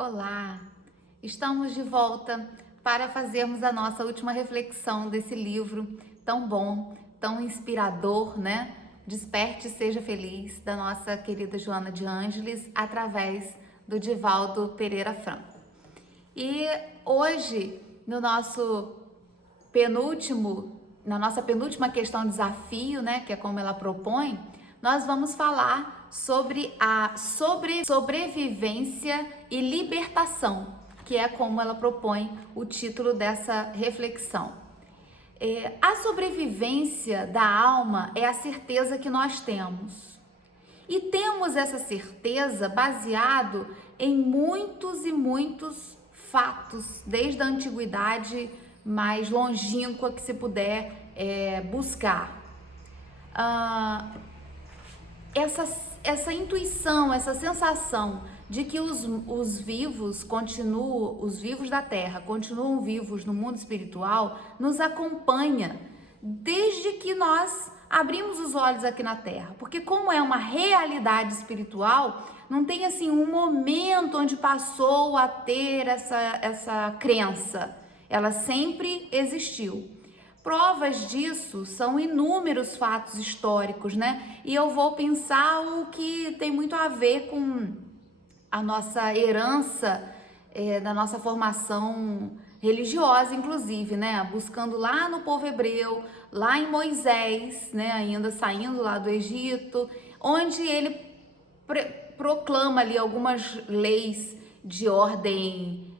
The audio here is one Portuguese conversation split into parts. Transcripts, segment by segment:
Olá, estamos de volta para fazermos a nossa última reflexão desse livro tão bom, tão inspirador, né? Desperte e Seja Feliz, da nossa querida Joana de Ângeles, através do Divaldo Pereira Franco. E hoje, na nossa penúltima questão desafio, né, que é como ela propõe, nós vamos falar sobre a sobrevivência e libertação, que é como ela propõe o título dessa reflexão. A sobrevivência da alma é a certeza que nós temos. E temos essa certeza baseado em muitos e muitos fatos, desde a antiguidade mais longínqua que se puder buscar. Essa intuição, essa sensação de que os vivos da Terra continuam vivos no mundo espiritual, nos acompanha desde que nós abrimos os olhos aqui na Terra. Porque como é uma realidade espiritual, não tem assim um momento onde passou a ter essa crença. Ela sempre existiu. Provas disso são inúmeros fatos históricos, né? E eu vou pensar o que tem muito a ver com a nossa herança, da nossa formação religiosa, inclusive, né? Buscando lá no povo hebreu, lá em Moisés, né? Ainda saindo lá do Egito, onde ele proclama ali algumas leis de ordem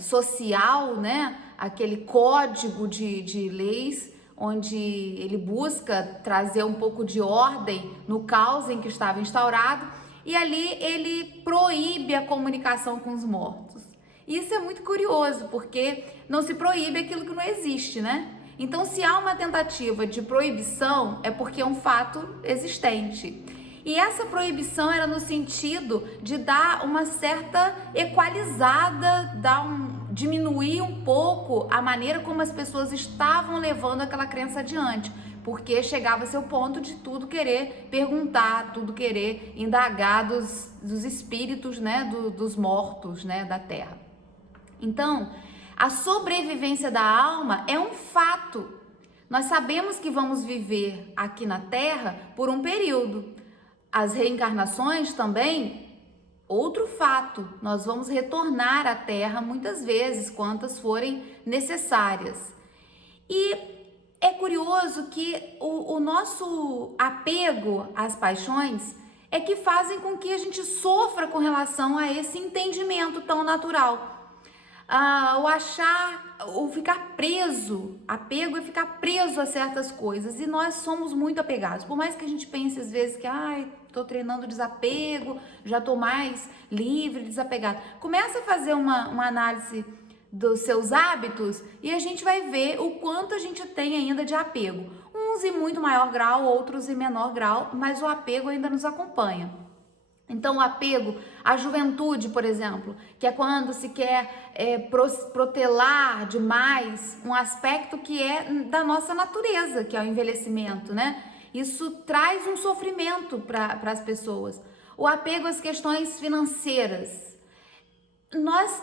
social, né? Aquele código de leis, onde ele busca trazer um pouco de ordem no caos em que estava instaurado, e ali ele proíbe a comunicação com os mortos. Isso é muito curioso, porque não se proíbe aquilo que não existe, né? Então, se há uma tentativa de proibição, é porque é um fato existente. E essa proibição era no sentido de dar uma certa equalizada, diminuir um pouco a maneira como as pessoas estavam levando aquela crença adiante, porque chegava a ser o ponto de tudo querer perguntar, tudo querer indagar dos espíritos, né, dos mortos, né, da Terra. Então, a sobrevivência da alma é um fato. Nós sabemos que vamos viver aqui na Terra por um período. As reencarnações também, outro fato, nós vamos retornar à Terra muitas vezes, quantas forem necessárias. E é curioso que o nosso apego às paixões é que fazem com que a gente sofra com relação a esse entendimento tão natural. O ficar preso, apego é ficar preso a certas coisas, e nós somos muito apegados. Por mais que a gente pense às vezes que, tô treinando desapego, já tô mais livre, desapegado. Começa a fazer uma análise dos seus hábitos e a gente vai ver o quanto a gente tem ainda de apego. Uns em muito maior grau, outros em menor grau, mas o apego ainda nos acompanha. Então, o apego à juventude, por exemplo, que é quando se quer protelar demais um aspecto que é da nossa natureza, que é o envelhecimento, né? Isso traz um sofrimento para as pessoas. O apego às questões financeiras.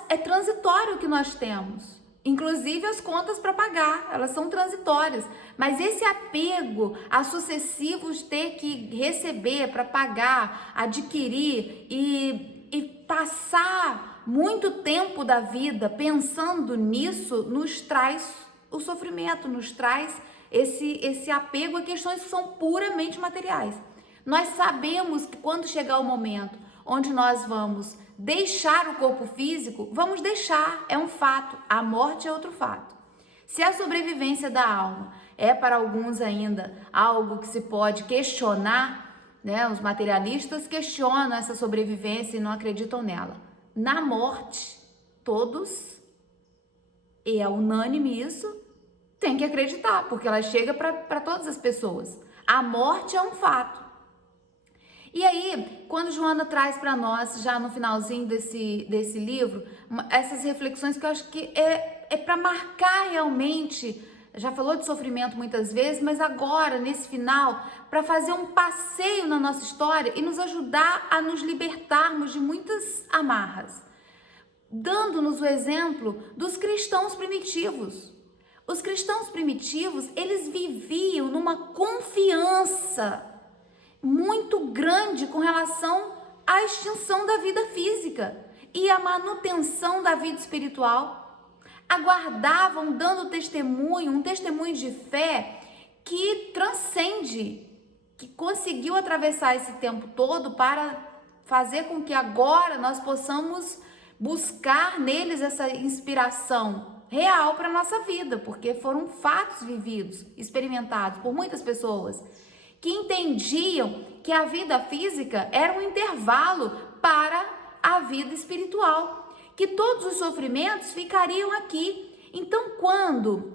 É transitório o que nós temos. Inclusive as contas para pagar, elas são transitórias. Mas esse apego a sucessivos ter que receber para pagar, adquirir e passar muito tempo da vida pensando nisso, nos traz o sofrimento, nos traz esse apego a questões que são puramente materiais. Nós sabemos que quando chegar o momento onde nós vamos deixar o corpo físico, vamos deixar, é um fato. A morte é outro fato. Se a sobrevivência da alma é para alguns ainda algo que se pode questionar, né? Os materialistas questionam essa sobrevivência e não acreditam nela. Na morte, todos, e é unânime isso, tem que acreditar, porque ela chega para todas as pessoas. A morte é um fato. E aí, quando Joana traz para nós, já no finalzinho desse livro, essas reflexões que eu acho que é para marcar realmente, já falou de sofrimento muitas vezes, mas agora, nesse final, para fazer um passeio na nossa história e nos ajudar a nos libertarmos de muitas amarras. dando-nos o exemplo dos cristãos primitivos. Os cristãos primitivos, eles viviam numa confiança muito grande com relação à extinção da vida física e à manutenção da vida espiritual. Aguardavam dando testemunho, um testemunho de fé que transcende, que conseguiu atravessar esse tempo todo para fazer com que agora nós possamos buscar neles essa inspiração real para a nossa vida, porque foram fatos vividos, experimentados por muitas pessoas que entendiam que a vida física era um intervalo para a vida espiritual, que todos os sofrimentos ficariam aqui. Então, quando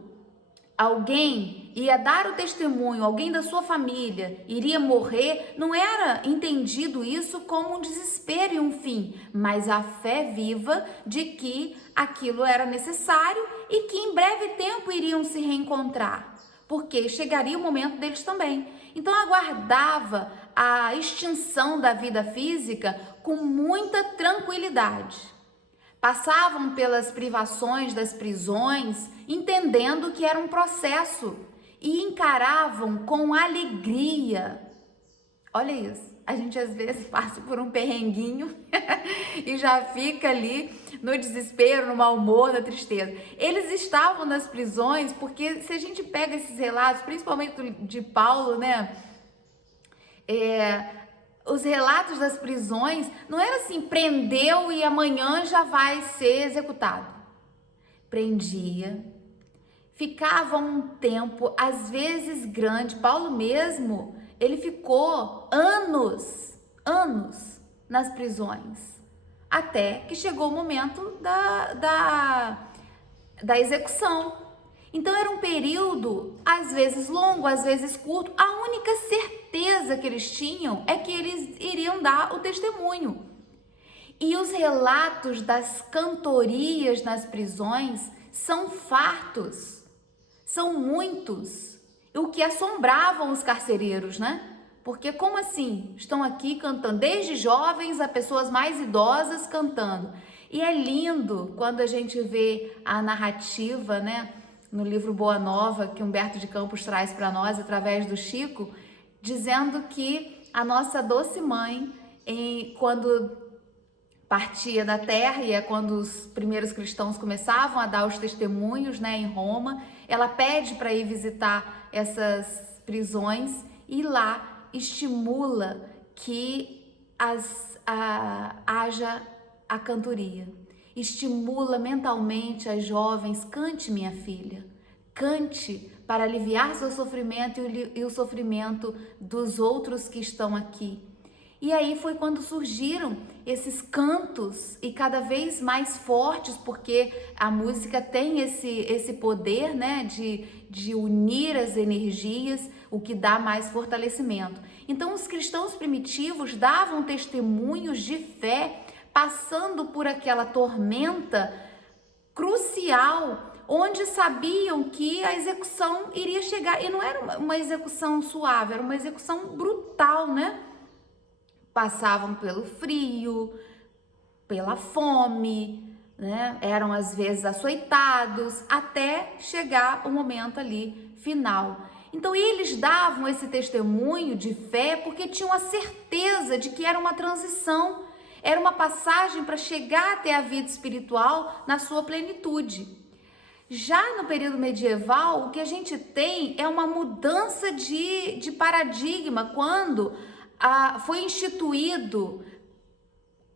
alguém ia dar o testemunho, alguém da sua família iria morrer, não era entendido isso como um desespero e um fim, mas a fé viva de que aquilo era necessário e que em breve tempo iriam se reencontrar, porque chegaria o momento deles também. Então aguardava a extinção da vida física com muita tranquilidade. Passavam pelas privações das prisões, entendendo que era um processo, e encaravam com alegria. Olha isso, a gente às vezes passa por um perrenguinho e já fica ali no desespero, no mau humor, na tristeza. Eles estavam nas prisões porque, se a gente pega esses relatos, principalmente de Paulo, né? Os relatos das prisões não era assim, prendeu e amanhã já vai ser executado. Prendia, ficava um tempo, às vezes grande. Paulo mesmo, ele ficou anos nas prisões, até que chegou o momento da execução. Então era um período, às vezes longo, às vezes curto. A única certeza que eles tinham é que eles iriam dar o testemunho. E os relatos das cantorias nas prisões são fartos, são muitos, o que assombravam os carcereiros, né? Porque como assim? Estão aqui cantando, desde jovens a pessoas mais idosas cantando. E é lindo quando a gente vê a narrativa, né? No livro Boa Nova, que Humberto de Campos traz para nós através do Chico, dizendo que a nossa doce mãe, quando partia da terra, e é quando os primeiros cristãos começavam a dar os testemunhos, né, em Roma, ela pede para ir visitar essas prisões e lá estimula que haja a cantoria. Estimula mentalmente as jovens: cante, minha filha, cante para aliviar seu sofrimento e o sofrimento dos outros que estão aqui. E aí foi quando surgiram esses cantos, e cada vez mais fortes, porque a música tem esse poder, né, de unir as energias, o que dá mais fortalecimento. Então os cristãos primitivos davam testemunhos de fé, passando por aquela tormenta crucial, onde sabiam que a execução iria chegar. E não era uma execução suave, era uma execução brutal, né? Passavam pelo frio, pela fome, né? Eram às vezes açoitados, até chegar o momento ali final. Então eles davam esse testemunho de fé porque tinham a certeza de que era uma transição, era uma passagem para chegar até a vida espiritual na sua plenitude. Já no período medieval, o que a gente tem é uma mudança de paradigma, quando foi instituído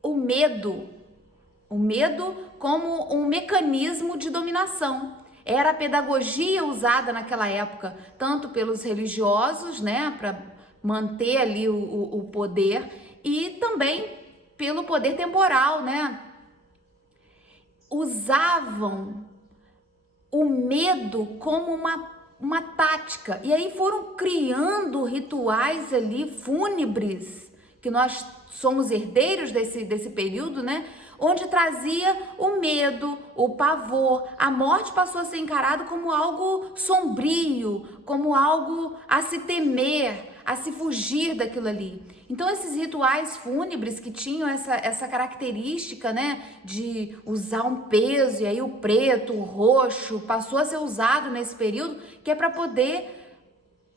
o medo como um mecanismo de dominação. Era a pedagogia usada naquela época, tanto pelos religiosos, né, para manter ali o poder, e também pelo poder temporal, né? Usavam o medo como uma tática, e aí foram criando rituais ali fúnebres, que nós somos herdeiros desse período, né? Onde trazia o medo, o pavor. A morte passou a ser encarada como algo sombrio, como algo a se temer, a se fugir daquilo ali. Então esses rituais fúnebres que tinham essa característica, né, de usar um peso, e aí o preto, o roxo, passou a ser usado nesse período, que é para poder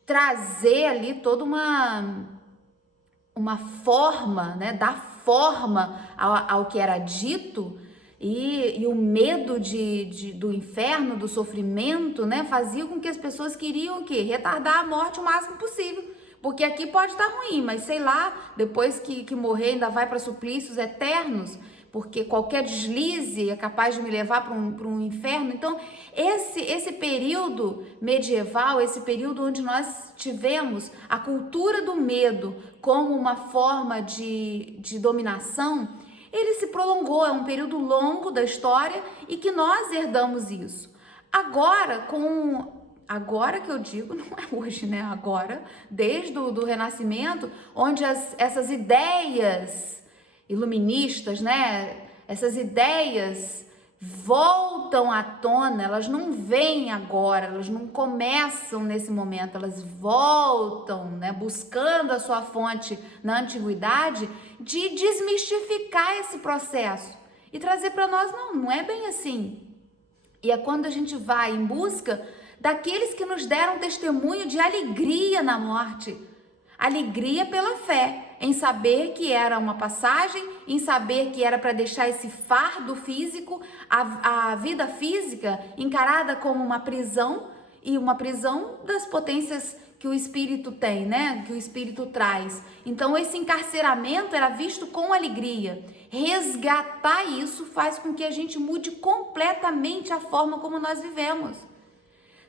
trazer ali toda uma forma, né, dar forma ao que era dito, e o medo do inferno, do sofrimento, né, fazia com que as pessoas queriam o quê? Retardar a morte o máximo possível, porque aqui pode estar ruim, mas sei lá, depois que morrer ainda vai para suplícios eternos, porque qualquer deslize é capaz de me levar para um inferno. Então, esse período medieval, esse período onde nós tivemos a cultura do medo como uma forma de dominação, ele se prolongou, é um período longo da história e que nós herdamos isso. Agora que eu digo, não é hoje, né? Agora, desde o Renascimento, onde essas ideias iluministas, né? Essas ideias voltam à tona, elas não vêm agora, elas não começam nesse momento, elas voltam, né, buscando a sua fonte na antiguidade, de desmistificar esse processo e trazer para nós, não é bem assim. E é quando a gente vai em busca daqueles que nos deram testemunho de alegria na morte, alegria pela fé, em saber que era uma passagem, em saber que era para deixar esse fardo físico, a vida física encarada como uma prisão, e uma prisão das potências que o espírito tem, né? Que o espírito traz. Então esse encarceramento era visto com alegria. Resgatar isso faz com que a gente mude completamente a forma como nós vivemos.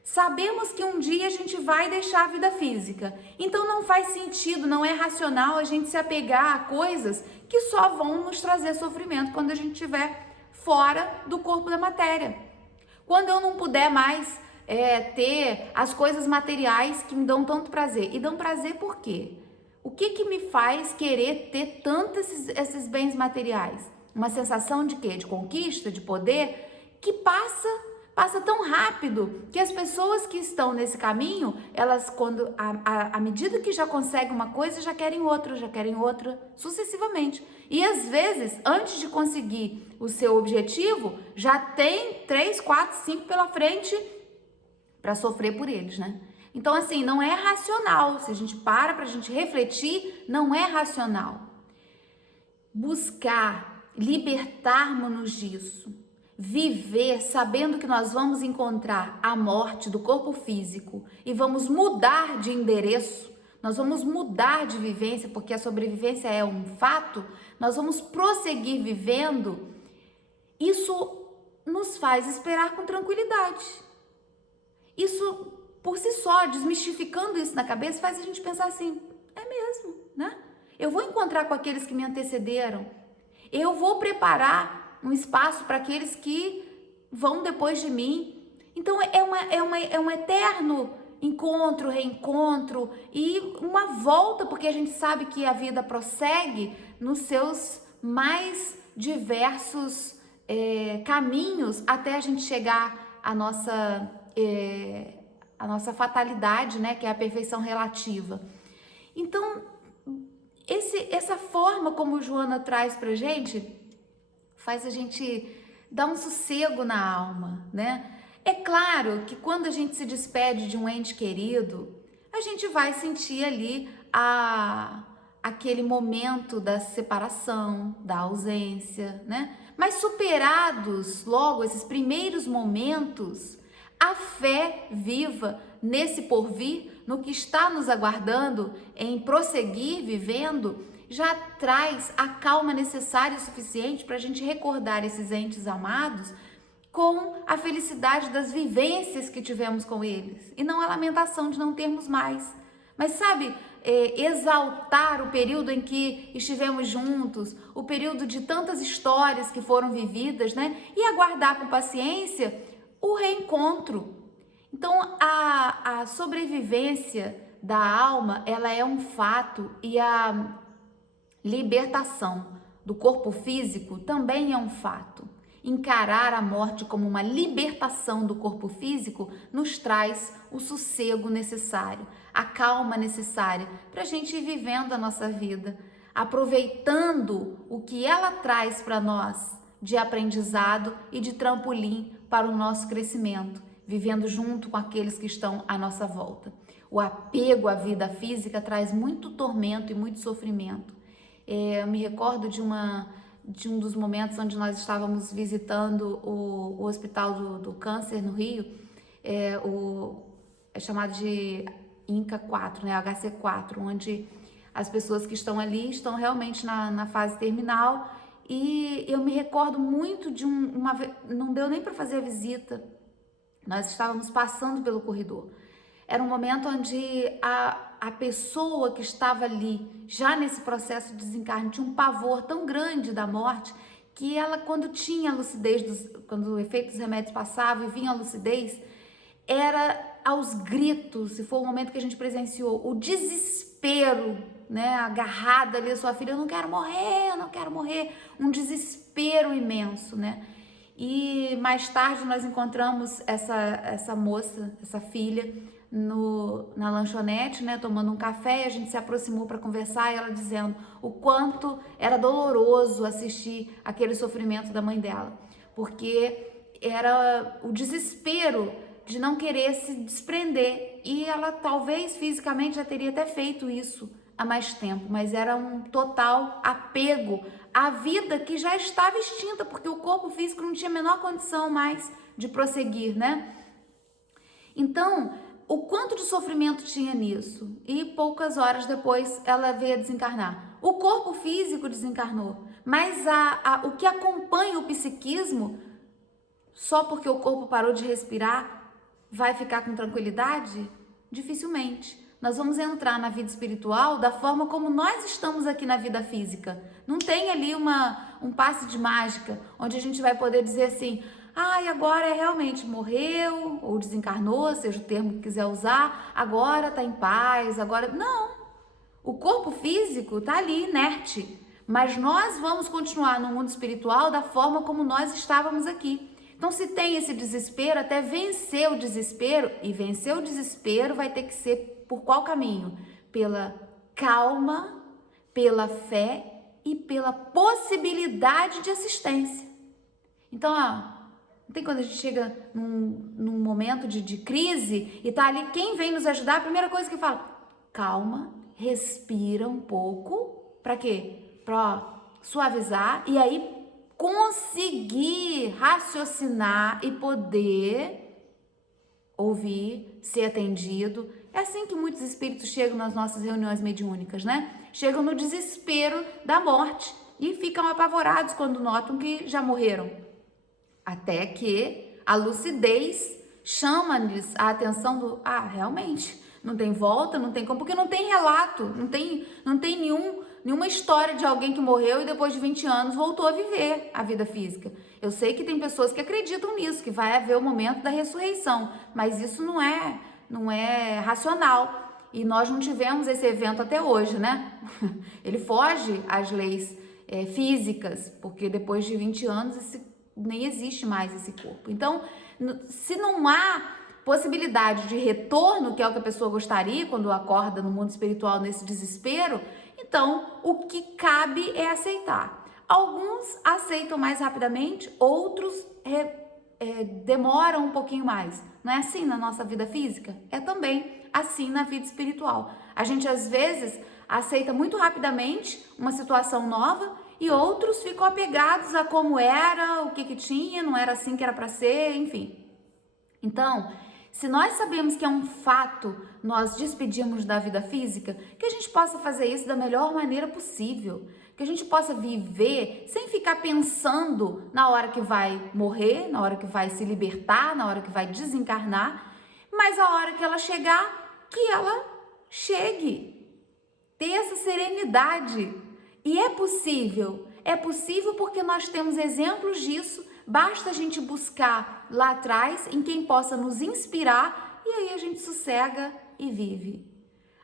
Sabemos que um dia a gente vai deixar a vida física, então não faz sentido, não é racional a gente se apegar a coisas que só vão nos trazer sofrimento quando a gente estiver fora do corpo da matéria. Quando eu não puder mais ter as coisas materiais que me dão tanto prazer. E dão prazer por quê? O que me faz querer ter tanto esses bens materiais? Uma sensação de quê? De conquista, de poder, que passa tão rápido que as pessoas que estão nesse caminho, elas, quando à medida que já conseguem uma coisa, já querem outra, sucessivamente. E às vezes, antes de conseguir o seu objetivo, já tem 3, 4, 5 pela frente para sofrer por eles, né? Então, assim, não é racional. Se a gente para a gente refletir, não é racional. Buscar, libertarmos-nos disso. Viver sabendo que nós vamos encontrar a morte do corpo físico e vamos mudar de endereço, nós vamos mudar de vivência, porque a sobrevivência é um fato, nós vamos prosseguir vivendo. Isso nos faz esperar com tranquilidade. Isso, por si só, desmistificando isso na cabeça, faz a gente pensar assim, é mesmo, né? Eu vou encontrar com aqueles que me antecederam, eu vou preparar um espaço para aqueles que vão depois de mim. Então é um eterno encontro, reencontro e uma volta, porque a gente sabe que a vida prossegue nos seus mais diversos caminhos até a gente chegar à nossa fatalidade, né, que é a perfeição relativa. Então essa forma como Joana traz pra gente faz a gente dar um sossego na alma, né? É claro que quando a gente se despede de um ente querido, a gente vai sentir ali aquele momento da separação, da ausência, né? Mas superados logo esses primeiros momentos, a fé viva nesse porvir, no que está nos aguardando, em prosseguir vivendo, já traz a calma necessária e suficiente para a gente recordar esses entes amados com a felicidade das vivências que tivemos com eles e não a lamentação de não termos mais. Mas sabe, exaltar o período em que estivemos juntos, o período de tantas histórias que foram vividas, né? E aguardar com paciência o reencontro. Então, a sobrevivência da alma, ela é um fato, e a libertação do corpo físico também é um fato. Encarar a morte como uma libertação do corpo físico nos traz o sossego necessário, a calma necessária para a gente ir vivendo a nossa vida, aproveitando o que ela traz para nós de aprendizado e de trampolim para o nosso crescimento, vivendo junto com aqueles que estão à nossa volta. O apego à vida física traz muito tormento e muito sofrimento. Eu me recordo de um dos momentos onde nós estávamos visitando o Hospital do Câncer no Rio, é chamado de INCA 4, né, HC4, onde as pessoas que estão ali estão realmente na fase terminal. E eu me recordo muito de uma vez, não deu nem para fazer a visita, nós estávamos passando pelo corredor. Era um momento onde a pessoa que estava ali, já nesse processo de desencarne, tinha um pavor tão grande da morte, que ela, quando tinha a lucidez, quando o efeito dos remédios passava e vinha a lucidez, era aos gritos, e foi o momento que a gente presenciou, o desespero, né, agarrada ali a sua filha, eu não quero morrer, um desespero imenso, né? E mais tarde nós encontramos essa moça, essa filha, na lanchonete, né, tomando um café, e a gente se aproximou para conversar, e ela dizendo o quanto era doloroso assistir aquele sofrimento da mãe dela, porque era o desespero de não querer se desprender, e ela talvez fisicamente já teria até feito isso há mais tempo, mas era um total apego à vida que já estava extinta, porque o corpo físico não tinha a menor condição mais de prosseguir, né? Então, o quanto de sofrimento tinha nisso? E poucas horas depois ela veio a desencarnar. O corpo físico desencarnou, mas o que acompanha o psiquismo, só porque o corpo parou de respirar, vai ficar com tranquilidade? Dificilmente. Nós vamos entrar na vida espiritual da forma como nós estamos aqui na vida física. Não tem ali um passe de mágica, onde a gente vai poder dizer assim, e agora realmente morreu, ou desencarnou, seja o termo que quiser usar, agora tá em paz, agora... Não! O corpo físico tá ali, inerte, mas nós vamos continuar no mundo espiritual da forma como nós estávamos aqui. Então, se tem esse desespero, até vencer o desespero, e vencer o desespero vai ter que ser por qual caminho? Pela calma, pela fé e pela possibilidade de assistência. Então, não tem quando a gente chega num momento de crise e tá ali, quem vem nos ajudar, a primeira coisa que fala, calma, respira um pouco, para quê? Para suavizar e aí conseguir raciocinar e poder ouvir, ser atendido. É assim que muitos espíritos chegam nas nossas reuniões mediúnicas, né? Chegam no desespero da morte e ficam apavorados quando notam que já morreram. Até que a lucidez chama-lhes a atenção do, realmente, não tem volta, não tem como, porque não tem relato, não tem nenhuma história de alguém que morreu e depois de 20 anos voltou a viver a vida física. Eu sei que tem pessoas que acreditam nisso, que vai haver o momento da ressurreição, mas isso não é racional. E nós não tivemos esse evento até hoje, né? Ele foge às leis físicas, porque depois de 20 anos nem existe mais esse corpo. Então, se não há possibilidade de retorno, que é o que a pessoa gostaria quando acorda no mundo espiritual nesse desespero, então o que cabe é aceitar. Alguns aceitam mais rapidamente, outros demoram um pouquinho mais. Não é assim na nossa vida física? É também assim na vida espiritual. A gente às vezes aceita muito rapidamente uma situação nova e outros ficam apegados a como era, o que tinha, não era assim que era para ser, enfim. Então, se nós sabemos que é um fato nós despedirmos da vida física, que a gente possa fazer isso da melhor maneira possível, que a gente possa viver sem ficar pensando na hora que vai morrer, na hora que vai se libertar, na hora que vai desencarnar, mas a hora que ela chegar, que ela chegue. Ter essa serenidade. E é possível porque nós temos exemplos disso, basta a gente buscar lá atrás em quem possa nos inspirar e aí a gente sossega e vive.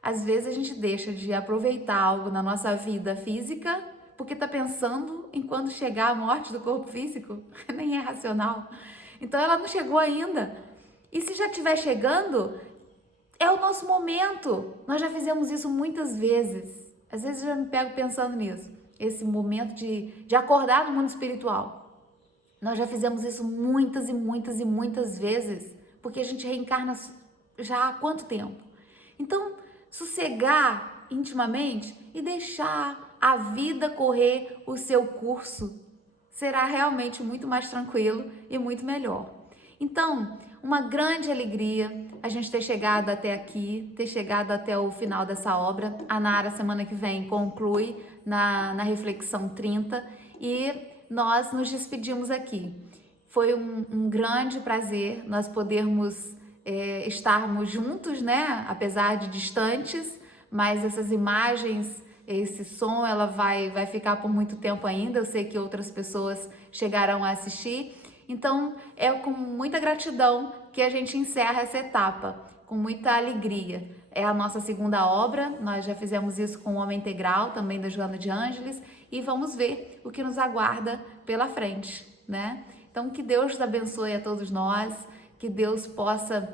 Às vezes a gente deixa de aproveitar algo na nossa vida física porque está pensando em quando chegar a morte do corpo físico, nem é racional. Então ela não chegou ainda. E se já estiver chegando, é o nosso momento. Nós já fizemos isso muitas vezes. Às vezes eu já me pego pensando nisso. Esse momento de acordar no mundo espiritual. Nós já fizemos isso muitas e muitas e muitas vezes, porque a gente reencarna já há quanto tempo? Então, sossegar intimamente e deixar a vida correr o seu curso será realmente muito mais tranquilo e muito melhor. Então, uma grande alegria a gente ter chegado até aqui, ter chegado até o final dessa obra. A Nara, semana que vem, conclui na reflexão 30 e nós nos despedimos aqui. Foi um grande prazer nós podermos estarmos juntos, né? Apesar de distantes, mas essas imagens, esse som, ela vai ficar por muito tempo ainda. Eu sei que outras pessoas chegarão a assistir. Então, é com muita gratidão que a gente encerra essa etapa, com muita alegria. É a nossa segunda obra, nós já fizemos isso com o Homem Integral, também da Joana de Ângeles, e vamos ver o que nos aguarda pela frente, né? Então, que Deus abençoe a todos nós, que Deus possa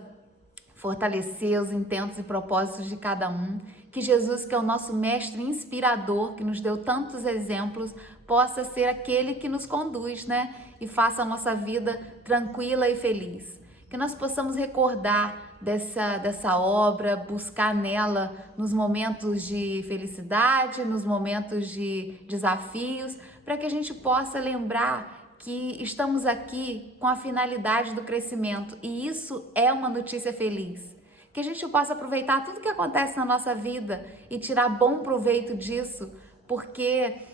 fortalecer os intentos e propósitos de cada um, que Jesus, que é o nosso mestre inspirador, que nos deu tantos exemplos, possa ser aquele que nos conduz, né? E faça a nossa vida tranquila e feliz. Que nós possamos recordar dessa obra, buscar nela nos momentos de felicidade, nos momentos de desafios, para que a gente possa lembrar que estamos aqui com a finalidade do crescimento, e isso é uma notícia feliz. Que a gente possa aproveitar tudo que acontece na nossa vida e tirar bom proveito disso, porque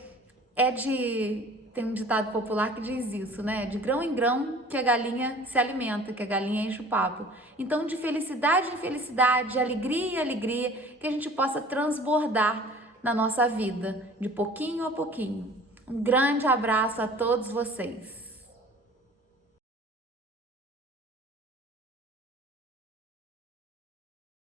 tem um ditado popular que diz isso, né? De grão em grão que a galinha se alimenta, que a galinha enche o papo. Então, de felicidade em felicidade, de alegria em alegria, que a gente possa transbordar na nossa vida, de pouquinho a pouquinho. Um grande abraço a todos vocês.